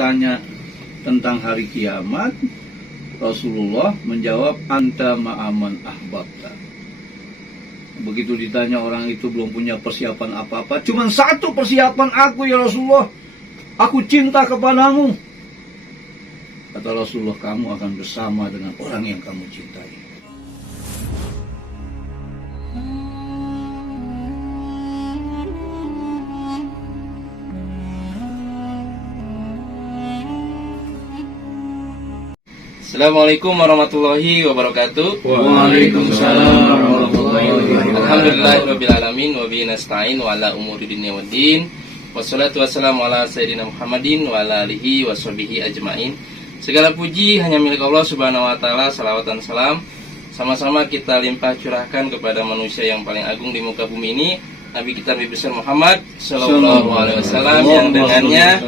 ditanya tentang hari kiamat, Rasulullah menjawab, anta ma'aman ahbabta. Begitu ditanya orang itu belum punya persiapan apa-apa, cuman satu persiapan aku ya Rasulullah, aku cinta kepadamu. Kata Rasulullah, kamu akan bersama dengan orang yang kamu cintai. Assalamualaikum warahmatullahi wabarakatuh. Waalaikumsalam warahmatullahi wabarakatuh. Alhamdulillahirabbil alamin wa bihi nasta'in wa ala umuri dunya waddin. Wassalatu wassalamu ala sayyidina Muhammadin wa ala alihi washabihi ajmain. Segala puji hanya milik Allah Subhanahu wa taala, salawat dan salam sama-sama kita limpah curahkan kepada manusia yang paling agung di muka bumi ini, Nabi kita Nabi besar Muhammad sallallahu alaihi wasallam, yang dengannya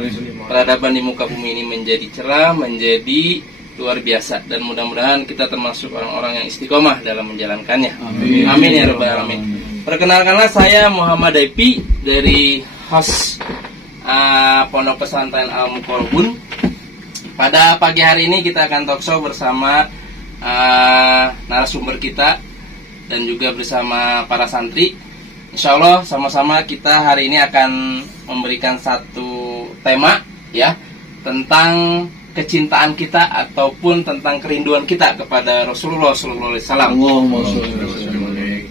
peradaban di muka bumi ini menjadi cerah, menjadi luar biasa, dan mudah-mudahan kita termasuk orang-orang yang istiqomah dalam menjalankannya. Amin, amin ya rabbal alamin. Perkenalkanlah, saya Muhammad Daipi dari host Pondok Pesantren Al-Muqarrabun. Pada pagi hari ini kita akan talkshow bersama narasumber kita dan juga bersama para santri. Insya Allah sama-sama kita hari ini akan memberikan satu tema, ya, tentang kecintaan kita ataupun tentang kerinduan kita kepada Rasulullah SAW.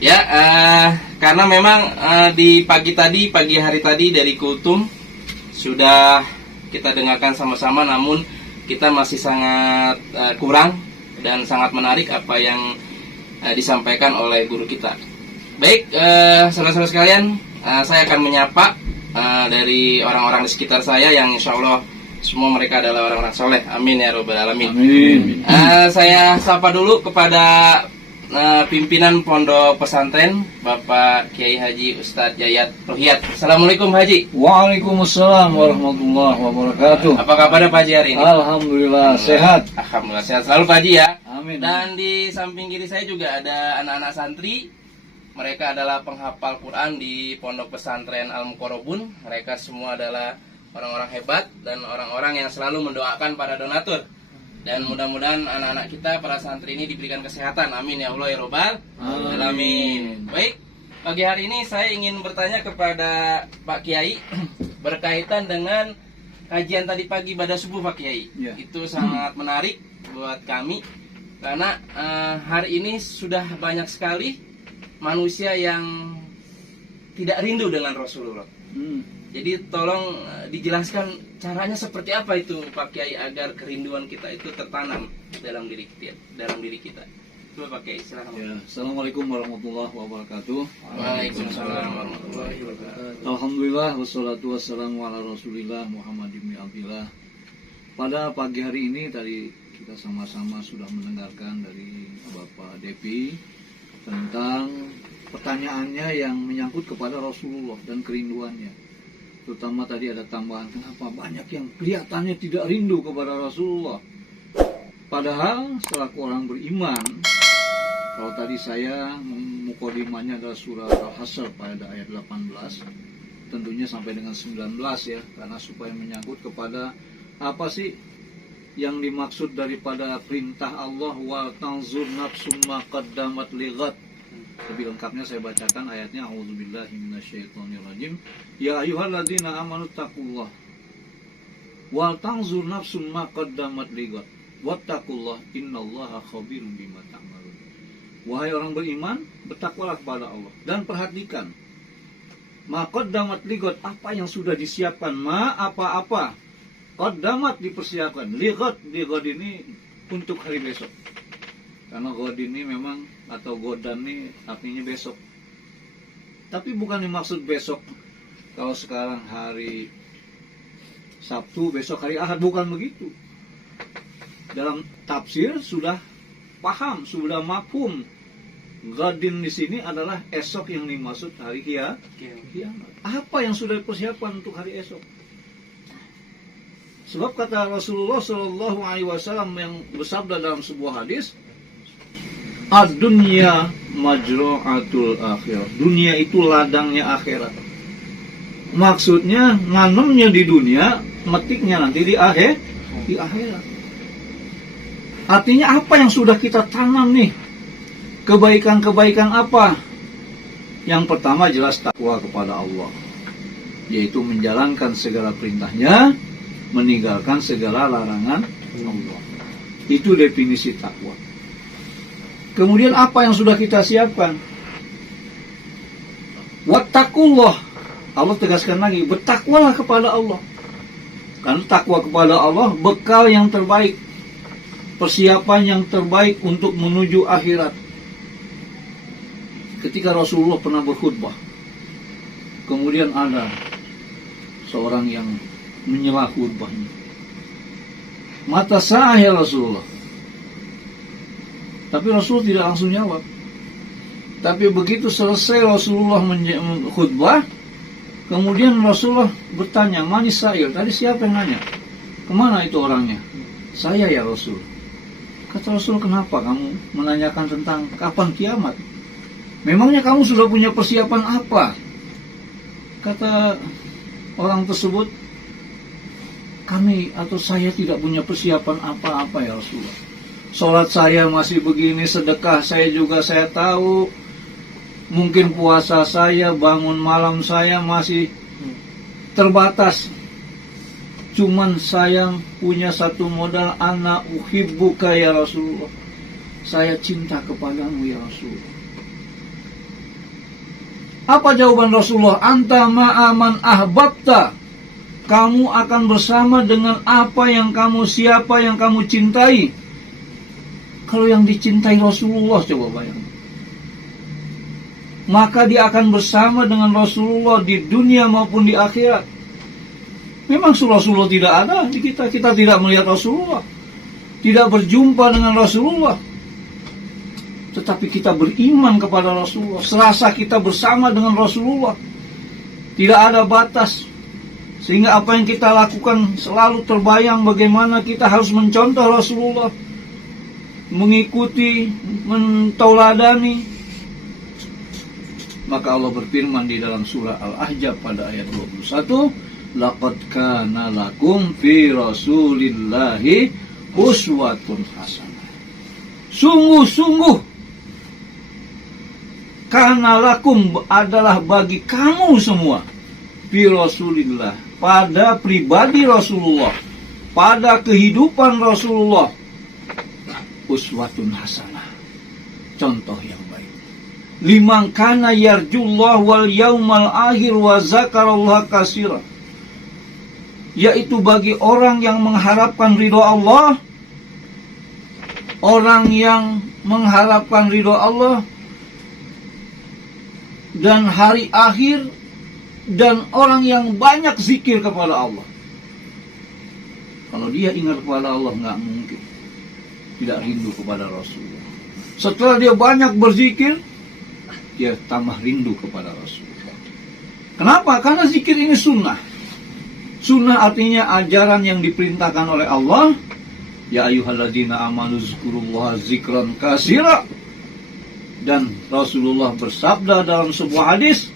Ya, karena memang di pagi hari tadi dari Kultum sudah kita dengarkan sama-sama, namun kita masih sangat kurang dan sangat menarik apa yang disampaikan oleh guru kita. Baik, saudara-saudara sekalian, saya akan menyapa dari orang-orang di sekitar saya yang insya Allah semua mereka adalah orang-orang soleh. Amin ya rabbal alamin. Amin. Saya sapa dulu kepada pimpinan Pondok Pesantren, Bapak Kiai Haji Ustadz Yayat Ruhiyat. Assalamualaikum Haji. Waalaikumsalam warahmatullahi wabarakatuh. Apa kabar Pak Haji hari ini? Alhamdulillah sehat. Alhamdulillah sehat selalu Pak Haji ya. Amin. Dan di samping kiri saya juga ada anak-anak santri. Mereka adalah penghafal Quran di Pondok Pesantren Al-Muqarrabun. Mereka semua adalah orang-orang hebat dan orang-orang yang selalu mendoakan para donatur. Dan mudah-mudahan anak-anak kita, para santri ini diberikan kesehatan. Amin ya Allah ya Rabbal alamin. Baik, pagi hari ini saya ingin bertanya kepada Pak Kiai berkaitan dengan kajian tadi pagi pada subuh Pak Kiai. Ya. Itu sangat menarik buat kami karena hari ini sudah banyak sekali manusia yang tidak rindu dengan Rasulullah. Jadi tolong dijelaskan caranya seperti apa itu Pak Kiai agar kerinduan kita itu tertanam dalam diri kita. Coba Pak Kiai silakan. Ya, Assalamualaikum warahmatullahi wabarakatuh. Waalaikumsalam warahmatullahi wabarakatuh. Alhamdulillah wassalatu wassalamu ala Rasulillah Muhammad ibn Abdillah. Pada pagi hari ini tadi kita sama-sama sudah mendengarkan dari Bapak Depi tentang pertanyaannya yang menyangkut kepada Rasulullah dan kerinduannya. Terutama tadi ada tambahan, kenapa banyak yang kelihatannya tidak rindu kepada Rasulullah. Padahal selaku orang beriman, kalau tadi saya mukadimahnya adalah surah Al-Hasyr pada ayat 18, tentunya sampai dengan 19 ya, karena supaya menyangkut kepada apa sih yang dimaksud daripada perintah Allah, wal tanzur nafsum ma qaddamat lighat. Lebih lengkapnya saya bacakan ayatnya. A'udzubillahi minasyaitonirrajim. Ya ayyuhalladzina amanu taqullah wal tanzur nafsum ma qaddamat lighat wattaqullah innallaha khabirum bima ta'malun. Wahai orang beriman, bertakwalah kepada Allah dan perhatikan ma qaddamat lighat, apa yang sudah disiapkan, ma apa-apa, qaddamat dipersiapkan, lighat ini untuk hari besok. Karena God ini memang, atau godan ini artinya besok. Tapi bukan dimaksud besok kalau sekarang hari Sabtu, besok hari Ahad, bukan begitu. Dalam tafsir sudah paham, sudah mafhum. Godin di sini adalah esok yang dimaksud hari kiamat. Apa yang sudah dipersiapkan untuk hari esok? Sebab kata Rasulullah Shallallahu Alaihi Wasallam yang bersabda dalam sebuah hadis, ad-dunya majra'atul akhirah. Dunia itu ladangnya akhirat. Maksudnya nanamnya di dunia metiknya nanti di akhirat. Artinya apa yang sudah kita tanam nih? Kebaikan-kebaikan apa? Yang pertama jelas takwa kepada Allah, yaitu menjalankan segala perintahnya, meninggalkan segala larangan Allah. Itu definisi takwa. Kemudian apa yang sudah kita siapkan? Wattaqullah. Allah tegaskan lagi, bertakwalah kepada Allah. Karena takwa kepada Allah bekal yang terbaik, persiapan yang terbaik untuk menuju akhirat. Ketika Rasulullah pernah berkhutbah, kemudian ada seorang yang menyela khutbahnya. Mata saya Rasulullah. Tapi Rasulullah tidak langsung jawab. Tapi begitu selesai Rasulullah khutbah, kemudian Rasulullah bertanya, "Manis sa'il?" Tadi siapa yang nanya? "Kemana itu orangnya?" "Saya ya Rasul." Kata Rasul, "Kenapa kamu menanyakan tentang kapan kiamat? Memangnya kamu sudah punya persiapan apa?" Kata orang tersebut, "Kami atau saya tidak punya persiapan apa-apa ya Rasulullah. Sholat saya masih begini, sedekah saya juga saya tahu. Mungkin puasa saya, bangun malam saya masih terbatas. Cuman saya punya satu modal, ana uhibbuka ya Rasulullah. Saya cinta kepadamu ya Rasulullah." Apa jawaban Rasulullah? "Anta ma'aman ahbabta." Kamu akan bersama dengan apa yang kamu, siapa yang kamu cintai. Kalau yang dicintai Rasulullah, coba bayangkan, maka dia akan bersama dengan Rasulullah di dunia maupun di akhirat. Memang Rasulullah tidak ada di kita, kita tidak melihat Rasulullah, tidak berjumpa dengan Rasulullah, tetapi kita beriman kepada Rasulullah, serasa kita bersama dengan Rasulullah, tidak ada batas. Sehingga apa yang kita lakukan selalu terbayang bagaimana kita harus mencontoh Rasulullah, mengikuti, mentauladani. Maka Allah berfirman di dalam surah Al-Ahzab pada ayat 21, "Laqad kana lakum fi Rasulillahi uswatun hasanah." Sungguh-sungguh kana lakum adalah bagi kamu semua, fi Rasulillah, pada pribadi Rasulullah, pada kehidupan Rasulullah, uswatun hasanah, contoh yang baik. Liman kana yarjullah wal yaumal akhir wa zakarallaha katsira, yaitu bagi orang yang mengharapkan ridho Allah, orang yang mengharapkan ridho Allah dan hari akhir, dan orang yang banyak zikir kepada Allah. Kalau dia ingat kepada Allah, nggak mungkin tidak rindu kepada Rasulullah. Setelah dia banyak berzikir, dia tambah rindu kepada Rasulullah. Kenapa? Karena zikir ini sunnah. Sunnah artinya ajaran yang diperintahkan oleh Allah. Ya ayyuhalladzina amanu zkurullaha zikran katsira. Dan Rasulullah bersabda dalam sebuah hadis,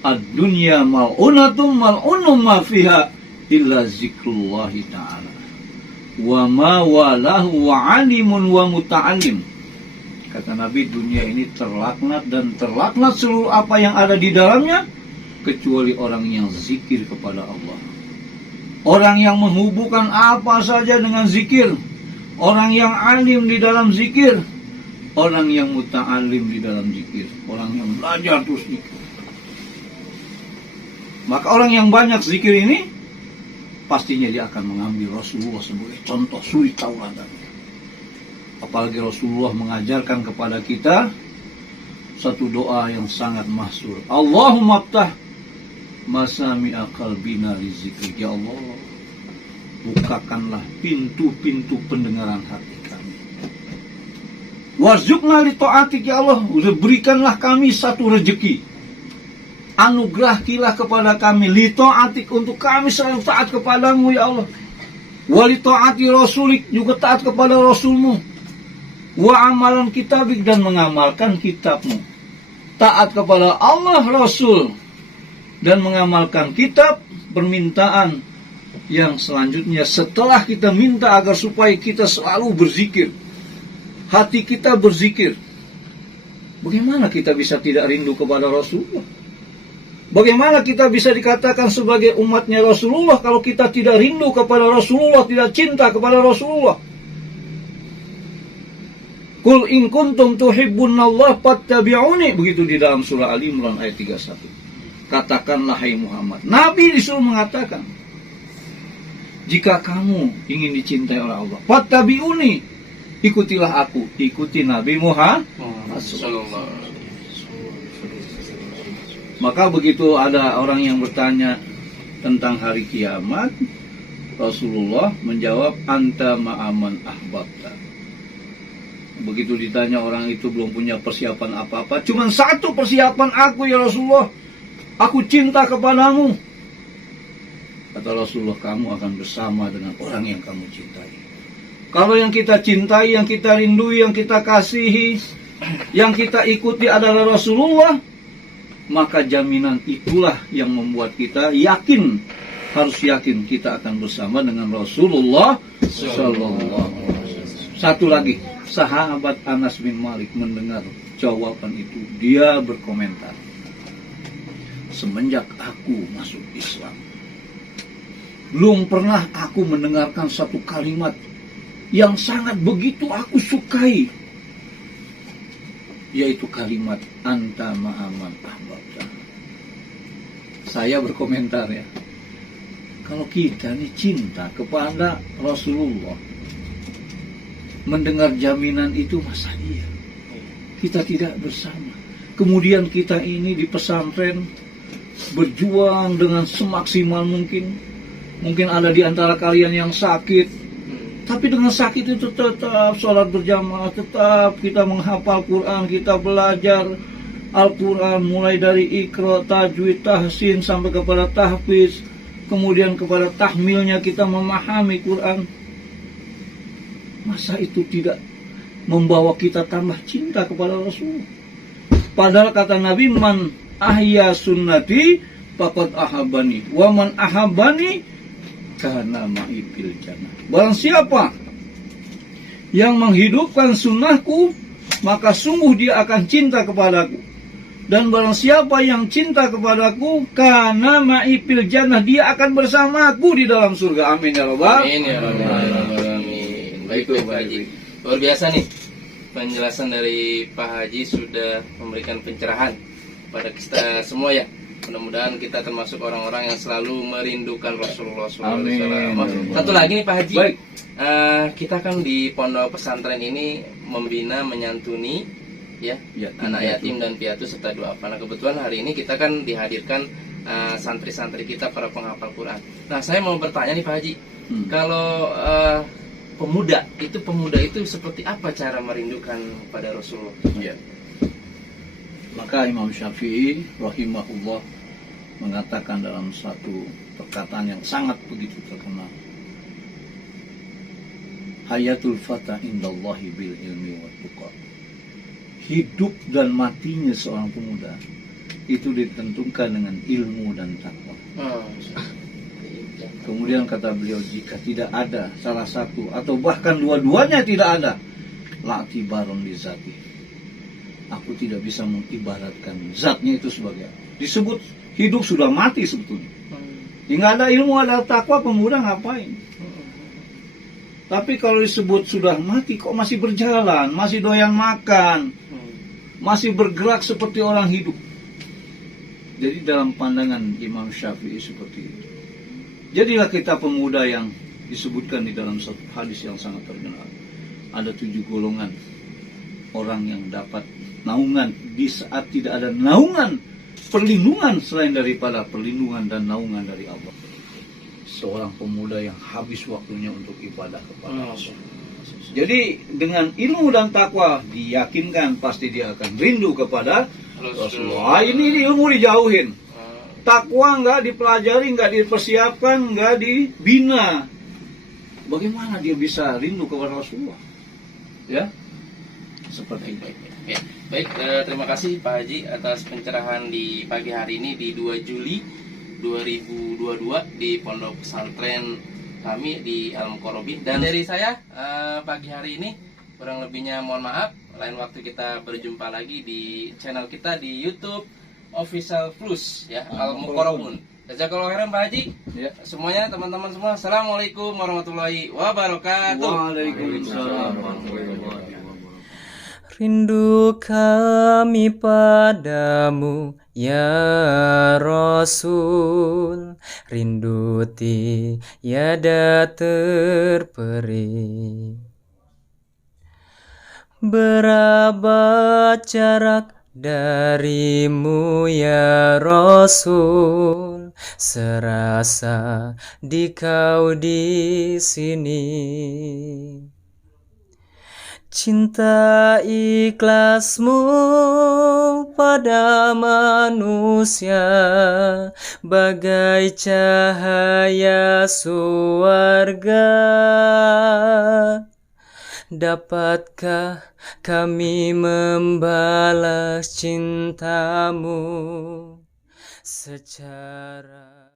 "Ad-dunya mal'unatun mal'unum ma fiha illa zikrullahi ta'ala. Wa ma walahu wa alimun wa muta'alim." Kata Nabi, dunia ini terlaknat dan terlaknat seluruh apa yang ada di dalamnya, kecuali orang yang zikir kepada Allah. Orang yang menghubungkan apa saja dengan zikir, orang yang alim di dalam zikir, orang yang muta'alim di dalam zikir, orang yang belajar terus zikir. Maka orang yang banyak zikir ini, pastinya dia akan mengambil Rasulullah sebagai contoh suri tauladan. Apalagi Rasulullah mengajarkan kepada kita satu doa yang sangat masyhur. Allahumma ftah masami'a qalbina li zikri. Ya Allah, bukakanlah pintu-pintu pendengaran hati kami. Warzuqna li ta'atik, ya Allah, berikanlah kami satu rezeki. Anugerahkilah kepada kami li ta'atik, untuk kami selalu taat kepadamu ya Allah. Wa li ta'ati rasulik, juga taat kepada Rasulmu. Wa amalan kitabik, dan mengamalkan kitabmu. Taat kepada Allah, Rasul, dan mengamalkan kitab, permintaan Yang selanjutnya, setelah kita minta agar supaya kita selalu berzikir, hati kita berzikir, bagaimana kita bisa tidak rindu kepada Rasulullah? Bagaimana kita bisa dikatakan sebagai umatnya Rasulullah kalau kita tidak rindu kepada Rasulullah, tidak cinta kepada Rasulullah? Qul in kuntum tuhibbunallah fattabi'uni, begitu di dalam surah Ali Imran ayat 31. Katakanlah hai Muhammad, Nabi disuruh mengatakan, jika kamu ingin dicintai oleh Allah, fattabi'uni, ikutilah aku, ikuti Nabi Muhammad. Maka begitu ada orang yang bertanya tentang hari kiamat, Rasulullah menjawab, anta ma'aman ahbabta. Begitu ditanya orang itu belum punya persiapan apa-apa, cuman satu persiapan aku ya Rasulullah, aku cinta kepadamu. Kata Rasulullah, kamu akan bersama dengan orang yang kamu cintai. Kalau yang kita cintai, yang kita rindui, yang kita kasihi, yang kita ikuti adalah Rasulullah, maka jaminan itulah yang membuat kita yakin, harus yakin kita akan bersama dengan Rasulullah Sallallahu Alaihi Wasallam. Satu lagi, sahabat Anas bin Malik mendengar jawaban itu, dia berkomentar, semenjak aku masuk Islam, belum pernah aku mendengarkan satu kalimat yang sangat begitu aku sukai, yaitu kalimat anta ma'aman ahbabta. Saya berkomentar ya, kalau kita nih cinta kepada Rasulullah, mendengar jaminan itu, masa iya kita tidak bersama? Kemudian kita ini di pesantren berjuang dengan semaksimal mungkin. Mungkin ada di antara kalian yang sakit, tapi dengan sakit itu tetap sholat berjamaah, tetap kita menghafal Quran, kita belajar Al-Quran mulai dari Iqra, tajwid, tahsin sampai kepada tahfiz, kemudian kepada tahmilnya kita memahami Quran. Masa itu tidak membawa kita tambah cinta kepada Rasul? Padahal kata Nabi, man ahya sunnati faqad ahabani, wa man ahabani kana ma'i fil jannah. Barang siapa yang menghidupkan sunnahku, maka sungguh dia akan cinta kepadaku. Dan barang siapa yang cinta kepadaku, kana ma'i fil jannah, dia akan bersamaku di dalam surga. Amin ya rabbal. Amin ya rabbal alamin. Baik Pak Haji, luar biasa nih penjelasan dari Pak Haji, sudah memberikan pencerahan pada kita semua ya. Mudah-mudahan kita termasuk orang-orang yang selalu merindukan Rasulullah SAW. Satu lagi nih Pak Haji, baik. Kita kan di pondok pesantren ini membina, menyantuni ya, anak yatim dan piatu serta duafa. Nah kebetulan hari ini kita kan dihadirkan santri-santri kita, para penghafal Quran. Nah saya mau bertanya nih Pak Haji, kalau pemuda itu seperti apa cara merindukan pada Rasulullah? Ya. Maka Imam Syafi'i rahimahullah mengatakan dalam satu perkataan yang sangat begitu terkenal, hayatul fata indallahi bil ilmi wa tuqa. Hidup dan matinya seorang pemuda itu ditentukan dengan ilmu dan takwa. Kemudian kata beliau, jika tidak ada salah satu atau bahkan dua-duanya tidak ada, la'tibarun li zati, aku tidak bisa mengibaratkan zatnya itu sebagai apa. Disebut hidup sudah mati sebetulnya. Hingga ada ilmu, ada takwa, pemuda ngapain? Tapi kalau disebut sudah mati, kok masih berjalan, masih doyan makan, masih bergerak seperti orang hidup. Jadi dalam pandangan Imam Syafi'i seperti itu. Jadilah kita pemuda yang disebutkan di dalam satu hadis yang sangat terkenal. Ada 7 golongan orang yang dapat naungan di saat tidak ada naungan, perlindungan selain daripada perlindungan dan naungan dari Allah. Seorang pemuda yang habis waktunya untuk ibadah kepada Allah. Jadi dengan ilmu dan takwa diyakinkan pasti dia akan rindu kepada Rasulullah. Ini ilmu dijauhin, takwa nggak dipelajari, nggak dipersiapkan, nggak dibina, bagaimana dia bisa rindu kepada Rasulullah? Ya, seperti itu. Ya. Baik, terima kasih Pak Haji atas pencerahan di pagi hari ini di 2 Juli 2022 di Pondok Pesantren kami di Al Muqarrabin. Dan dari saya pagi hari ini kurang lebihnya mohon maaf. Lain waktu kita berjumpa lagi di channel kita di YouTube Official Plus ya, Al Muqarrabin. Jazakallahu khairan Pak Haji. Ya. Semuanya teman-teman semua. Assalamualaikum warahmatullahi wabarakatuh. Waalaikumsalam warahmatullahi wabarakatuh. Rindu kami padamu ya Rasul, rindu tiada terperi. Berapa jarak darimu ya Rasul, serasa di kau di sini. Cinta ikhlasmu pada manusia bagai cahaya surga. Dapatkah kami membalas cintamu secara